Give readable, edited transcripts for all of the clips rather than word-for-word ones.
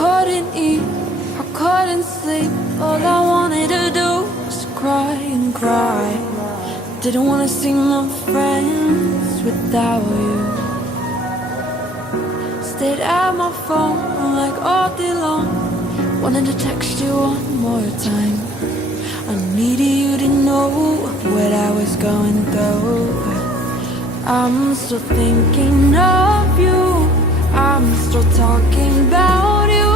couldn't eat, I couldn't sleep. All I wanted to do was cry and cry. Didn't wanna see my friends without you. Stayed at my phone like all day long. Wanted to text you one more time. I needed you to know what I was going through. I'm still thinking of you. I'm still talking about you.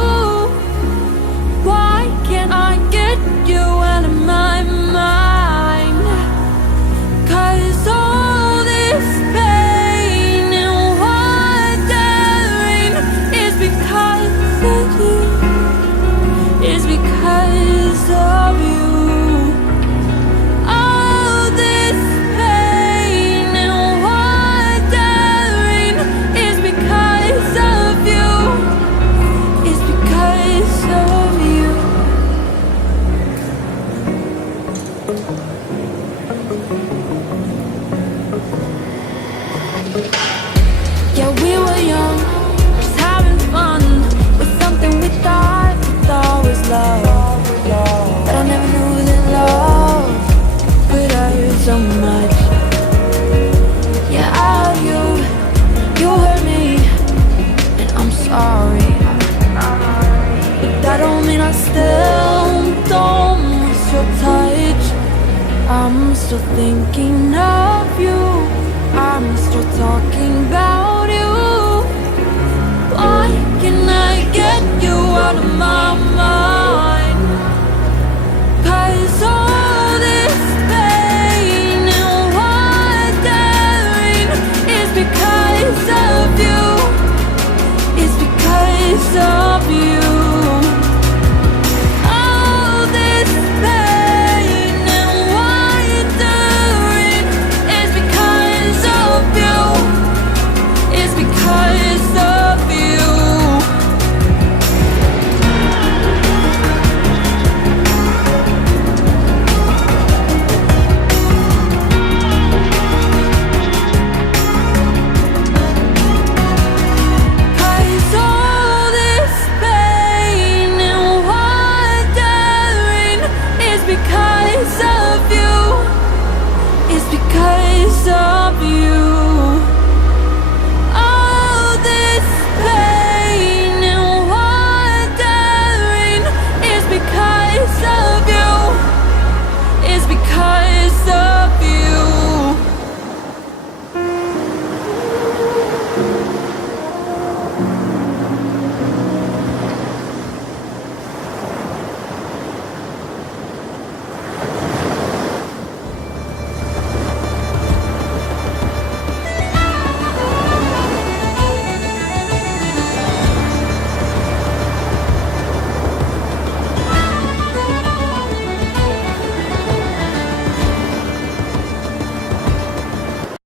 Why can't I get you out of my mind? 'Cause all this pain and wondering is because of you. Is because of you. All this pain and wondering is because of you. Is because of you. Yeah, we were young, just having fun with something we thought was love. But I never knew that love could hurt so much. Yeah, I hurt you, you hurt me, and I'm sorry. But that don't mean I still don't miss your touch. I'm still thinking of you. I'm still talking about you. Why can I get you out of my mind? 'Cause all this pain and wondering is because of you. It's because of you. All this pain and wondering is because of you. It's because of you. Because of you.